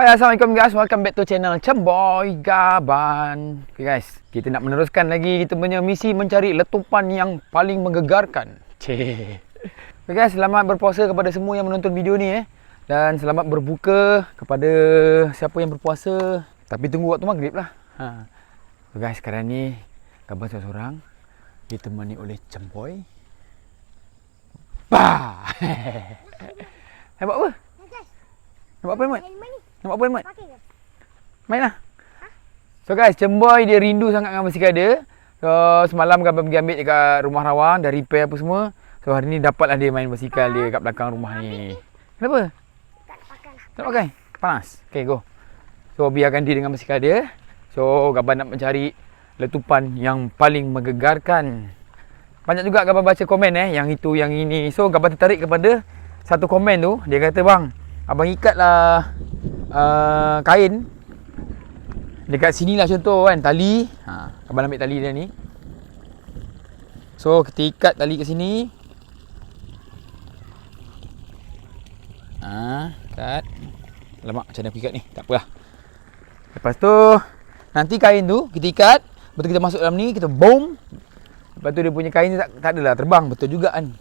Hai Assalamualaikum guys, welcome back to channel Cemboy Gaban Okay guys, kita nak meneruskan lagi kita punya misi mencari letupan yang paling menggegarkan Cih. Okay guys, selamat berpuasa kepada semua yang menonton video ni eh Dan selamat berbuka kepada siapa yang berpuasa Tapi tunggu waktu maghrib lah ha. Okay guys, sekarang ni Gaban seorang-seorang Ditemani oleh Cemboy Bah! Hai buat apa? Nak buat apa Mat? Nak buat apa Mat? Main lah. So guys, Cemboy dia rindu sangat dengan basikal dia. So semalam kami pergi ambil dekat rumah rawang, dah repair apa semua. So hari ni dapatlah dia main basikal dia kat belakang rumah ni. Kenapa? Tak nak pakai? Panas? Okay, go. So biarkan dia dengan basikal dia. So Gaban nak mencari letupan yang paling menggegarkan. Banyak juga Gaban baca komen eh, yang itu, yang ini. So Gaban tertarik kepada satu komen tu. Dia kata, bang, abang ikatlah uh, kain. Dekat sini lah contoh kan tali. Ha abang ambil tali dia ni. So kita ikat tali kat sini. Ha ikat. Alamak macam mana aku ikat ni? Tak apalah. Lepas tu nanti kain tu kita ikat. Betul kita masuk dalam ni kita boom lepas tu dia punya kain tu tak, tak adalah terbang. Betul juga kan?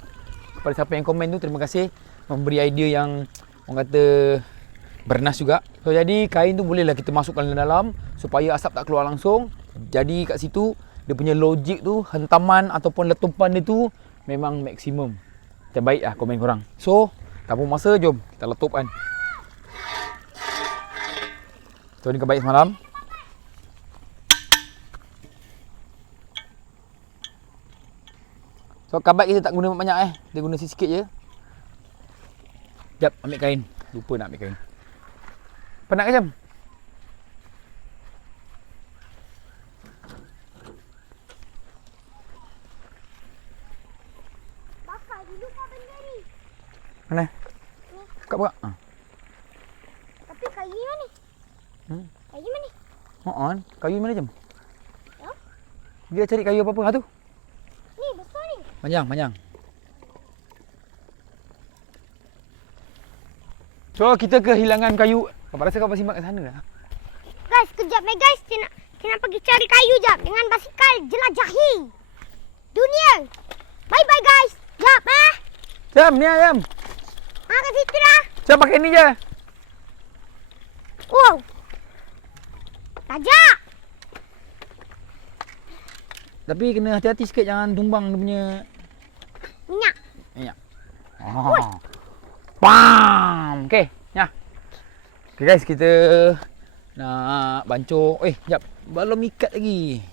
Kepada siapa yang komen tu terima kasih memberi idea yang orang kata bernas juga. So jadi kain tu bolehlah kita masukkan dalam supaya asap tak keluar langsung. Jadi kat situ dia punya logik tu hentaman ataupun letupan dia tu memang maksimum. Terbaik lah komen korang. So, tanpa masa jom kita letup kan. So ni kebaik semalam. So kabat kita tak guna banyak eh. Dia guna sikit je. Jap ambil kain. Lupa nak ambil kain. Penat ke jam? Bakar dulu kau benda ni. Mana? Buka buka. Ha. Tapi kayu mana? Hmm. Kayu mana? Oh, on. Kayu mana jam? Ya. Dia cari kayu apa-apa. Ha tu. Ni besar ni. Panjang, panjang. So, kita kehilangan kayu. Kau rasa kau simpan kat sana lah. Guys, kejap eh guys. Kita nak, kita nak pergi cari kayu jap dengan basikal jelajahi. Dunia. Bye bye guys. Jap eh. Jam, ni Jam. Ha kat situ dah. Jam pakai ni je. Wow. Tajak. Tapi kena hati-hati sikit jangan tumbang dia punya Minyak. minyak. Oh. Okey, ya. Okey guys, kita nak bancuk. Eh, jap. Belum ikat lagi.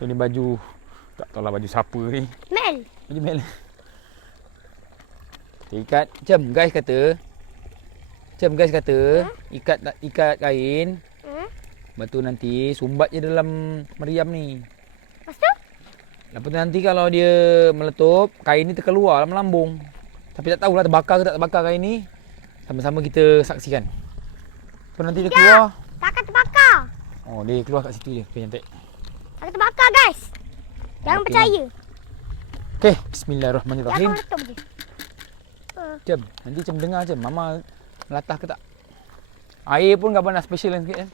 Tu ni baju tak tahulah baju siapa ni. Mel. Baju Mel. Kita ikat. Macam guys kata. Macam guys kata, ikat ikat kain. Hmm? Lepas tu nanti sumbat je dalam meriam ni. Lepas tu? Lepas tu nanti kalau dia meletup, kain ni terkeluar dalam lambung. Tapi tak tahulah terbakar ke tak terbakar kain ni. Sama-sama kita saksikan. So nanti dia keluar. Takkan terbakar. Oh, dia keluar kat situ je. Okay, cantik. Takkan terbakar guys. Jangan Okey. percaya. Okay, Dia bismillahirrahmanirrahim. akan meletup je. Uh, Jom, nanti macam dengar macam Mama melatah ke tak? Air pun gaban nak special kan sikit kan?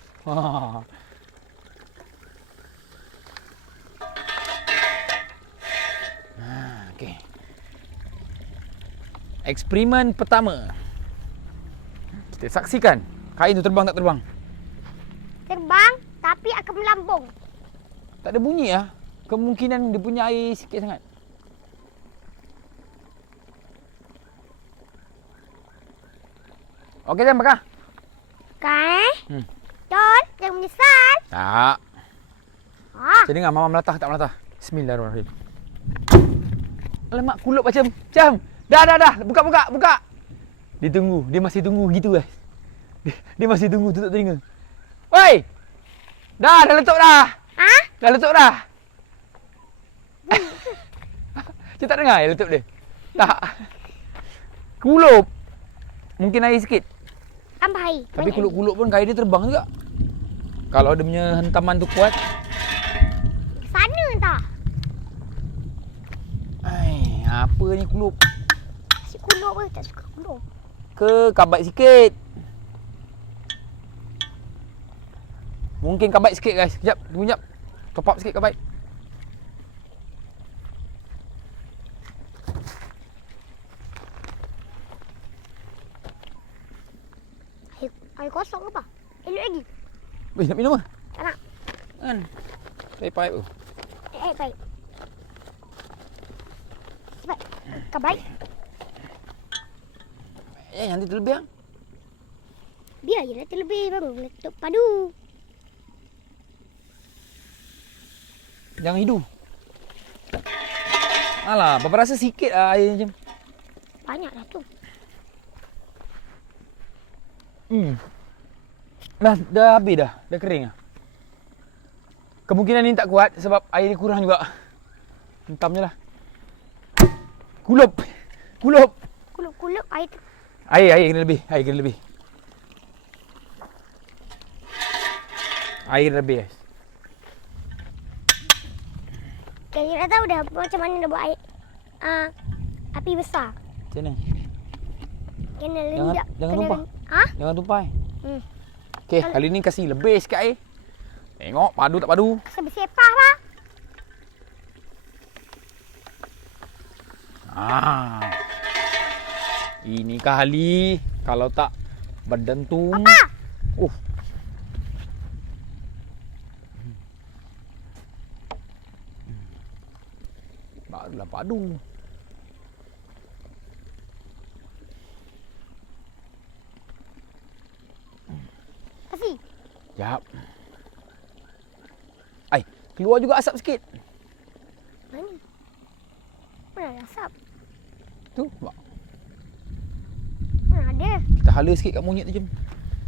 Ha, okay. Eksperimen pertama. Kita saksikan kain tu terbang tak terbang. terbang tapi akan melambung. Tak ada bunyi ah. Kemungkinan dia punya air sikit sangat. Okey jangan bakar. Kan? Hmm. Don, jangan menyesal. Tak. Ah, Saya dengar mama melatah tak melatah. Bismillahirrahmanirrahim. Alamak, kulup macam. Macam. Dah, dah, dah. Buka, buka, buka. Dia tunggu. Dia masih tunggu gitu guys. Dia, dia masih tunggu tutup telinga. Oi! Dah, dah letup dah. ah? Dah letup dah. Kita tak dengar ya letup dia? Tak. Kulup. Mungkin air sikit. Tambah air. Tapi kulup-kulup pun kain dia terbang juga. Kalau dia punya hentaman tu kuat. Sana tak? Ai, apa ni kulup? Si kulup pun tak suka kulup ke? Kabat sikit. Mungkin kabat sikit guys. Sekejap Tunggu sekejap. Top up sikit kabat. Air kosong ke apa? Elok lagi. Weh nak minum ke? Tak nak. Kan? Air paip tu. Air paip. Cepat. Kabat Eh, nanti terlebih ah. Biar je lah terlebih baru meletup padu. Jangan hidu. Alah, Papa rasa sikit lah air macam. Banyak dah tu. Hmm. Dah, dah habis dah. Dah kering dah. Kemungkinan ni tak kuat sebab air dia kurang juga. Hentam je lah. Kulup. Kulup. Kulup-kulup air tu. Air, air kena lebih. Air kena lebih. Air lebih guys. Kau dah tahu dah macam mana nak buat air. Ah, api besar. Macam mana? Kena Jangan- lendak. jangan kena tumpah. len- Ha? Jangan tumpah eh. Hmm. Okey, kali ni kasih lebih sikit air. Tengok padu tak padu. Rasa bersepah lah. Ah. Ini kali kalau tak berdentum. Apa? Oh. Barulah padu. Kasih. Jap. Ai, keluar juga asap sikit. Mana? Mana ada asap? Tu, mak. Hala sikit kat monyet tu jom.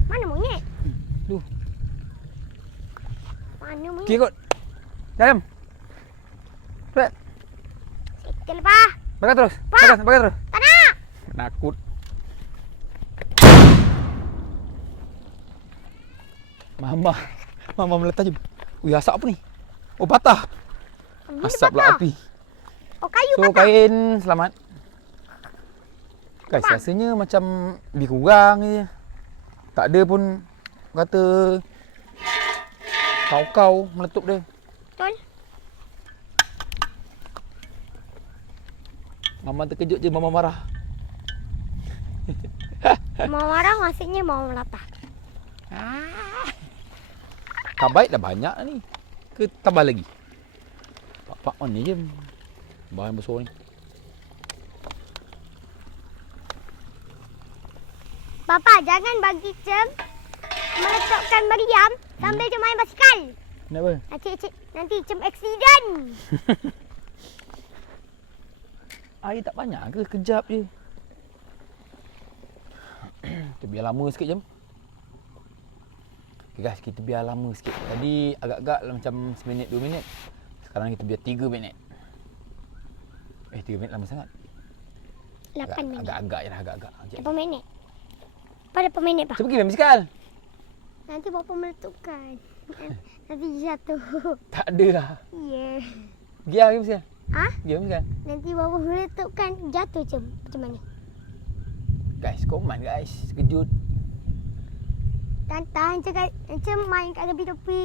Mana monyet? Tu. Mana monyet? Okey kot. Dalam. Cepat. Kita lepas. Bakar terus. Pak. Bakar, bakar terus. Tak nak. Nakut. Mama. Mama meletak je. Ui, asap apa ni? Oh, patah. Asap pula api. Oh, kayu So, patah. kain selamat. Guys, Bang. rasanya macam lebih kurang je. Tak ada pun kata kau-kau meletup dia. Betul. Mama terkejut je, Mama marah. Mau marah maksudnya mau melatah. Kabait dah banyak ni. Ke tambah lagi? Pak-pak mana je. Bahan besar ni. Bapa, jangan bagi Cem meletupkan Mariam sambil Cem main basikal. Kenapa? Nanti, cik, nanti Cem accident. Air tak banyak ke? Kejap je. kita biar lama sikit jom. Okay guys, kita biar lama sikit. Tadi agak-agak lah macam seminit, dua minit. Sekarang kita biar tiga minit. Eh, tiga minit lama sangat. 8 Agak- minit. Agak-agak je lah, agak-agak. Sekejap. 8 minit. Pada 8 minit, Pak. Cepat pergi main basikal. Nanti bapa meletupkan. Nanti jatuh. Tak ada lah. Yeah. Pergi lah, pergi basikal. Ha? Pergi basikal. Nanti bapa meletupkan jatuh Cem. Macam mana? Guys, komen guys. Sekejut. Cakap Cem main kat tepi-tepi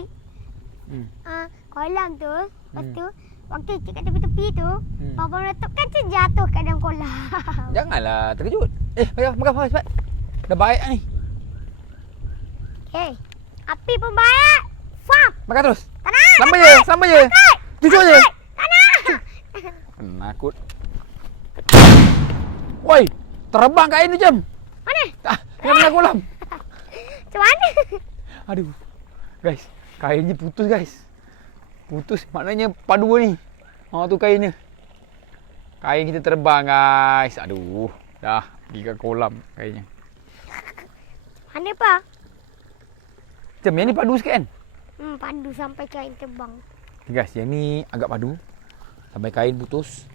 Hmm. uh, kolam tu. Lepas Hmm. tu waktu cik kat tepi-tepi tu, Hmm. bapa meletupkan Cem jatuh kat dalam kolam. Janganlah terkejut. Eh, makan, makan, makan cepat. Dah baik dah ni. Okay. Api pun baik. Fam. Makan terus. Tak nak. Sampai tak je, sampai je. Jujur je. Takut. Tak nak. Penakut. Woi, terbang kain tu jam. Mana? Ah, yang tengah kolam. Macam mana? Aduh. Guys, kainnya putus guys. Putus maknanya padu ni. Ha tu kainnya. Kain kita terbang guys. Aduh. Dah pergi ke kolam kainnya. Mana pa? Jam yang ni padu sikit kan? Hmm, padu sampai kain terbang. Guys, yang ni agak padu. Sampai kain putus.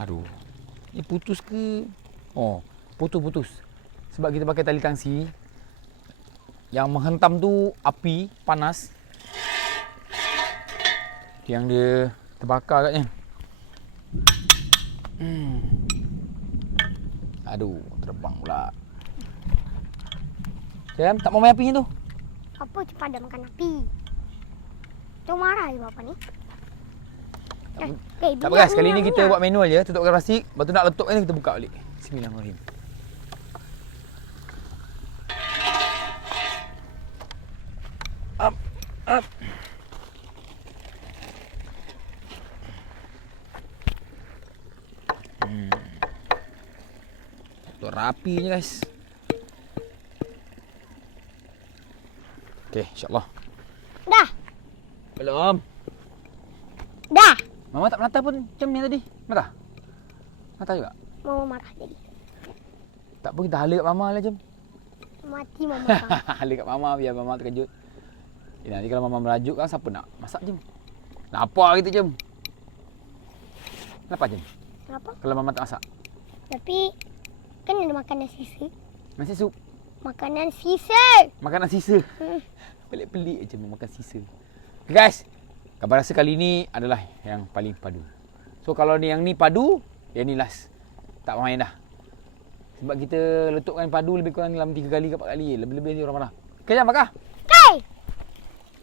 Aduh. Ni putus ke? Oh, putus-putus. Sebab kita pakai tali tangsi. Yang menghentam tu api panas. Yang dia terbakar katnya. Hmm. Aduh, terbang pula. Jam, tak mau main apinya tu. Apa cepat padamkan api? Tu marah je bapa ni. Eh, eh, Tak apa guys, kali ni kita minyak. buat manual je, tutupkan plastik, lepas tu nak letup ni kita buka balik. Bismillahirrahmanirrahim. Up, up. Hmm. Tutup rapi je guys. Okay, insyaAllah. Dah, Belum. dah. Mama tak menata pun macam ni tadi. Menata? Menata juga? Mama marah jadi. Tak apa kita hala kat mama lah jom. Mati mama hala kat mama biar mama terkejut. Eh, nanti kalau mama merajuk kan siapa nak masak jom. Lapar kita jom. Kenapa jom? Kenapa? Kalau mama tak masak. Tapi kan ada makanan sisa. Nasi sup. Makanan sisa. Makanan sisa. Hmm. Pelik-pelik je makan sisa. Okay, guys. Kabar rasa kali ni adalah yang paling padu. So kalau ni yang ni padu, yang ni last. Tak main dah. Sebab kita letupkan padu lebih kurang dalam 3 kali ke 4 kali. Lebih-lebih ni orang marah. Okay, jom makan. Okay.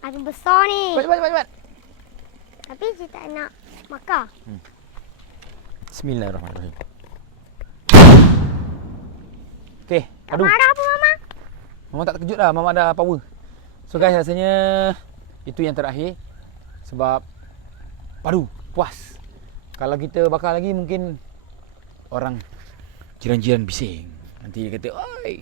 Api besar ni. Cepat, cepat, cepat, cepat. Tapi saya tak nak makan. Bismillahirrahmanirrahim. Okay, Padu. marah apa mama? Mama tak terkejut dah. Mama dah power. So guys, rasanya itu yang terakhir. Sebab padu, puas. Kalau kita bakar lagi mungkin orang jiran-jiran bising. Nanti dia kata, "Oi,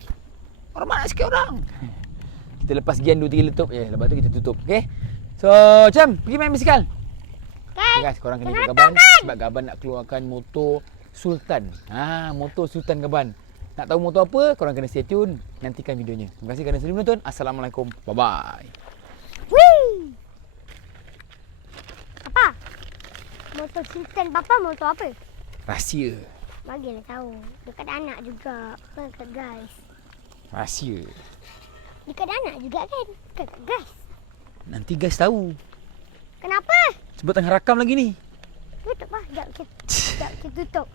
orang mana sikit orang?" Kita lepas gian 2 3 letup je. Lepas tu kita tutup, okey? So, Cam, pergi main basikal. Okay. Okay, guys, korang kena ikut Gaban sebab Gaban nak keluarkan motor Sultan. Ha, motor Sultan Gaban. Nak tahu motor apa? Korang kena stay tune. Nantikan videonya. Terima kasih kerana sudi menonton. Assalamualaikum. Bye-bye. Wih. Apa? Motor Sultan Papa motor apa? Rahsia. Bagilah tahu. Dekat anak juga. Bukan kat guys. Rahsia. Dekat anak juga kan? Bukan kat guys. Nanti guys tahu. Kenapa? Sebab tengah rakam lagi ni. Tutup lah. Sekejap, kita, sekejap, kita tutup.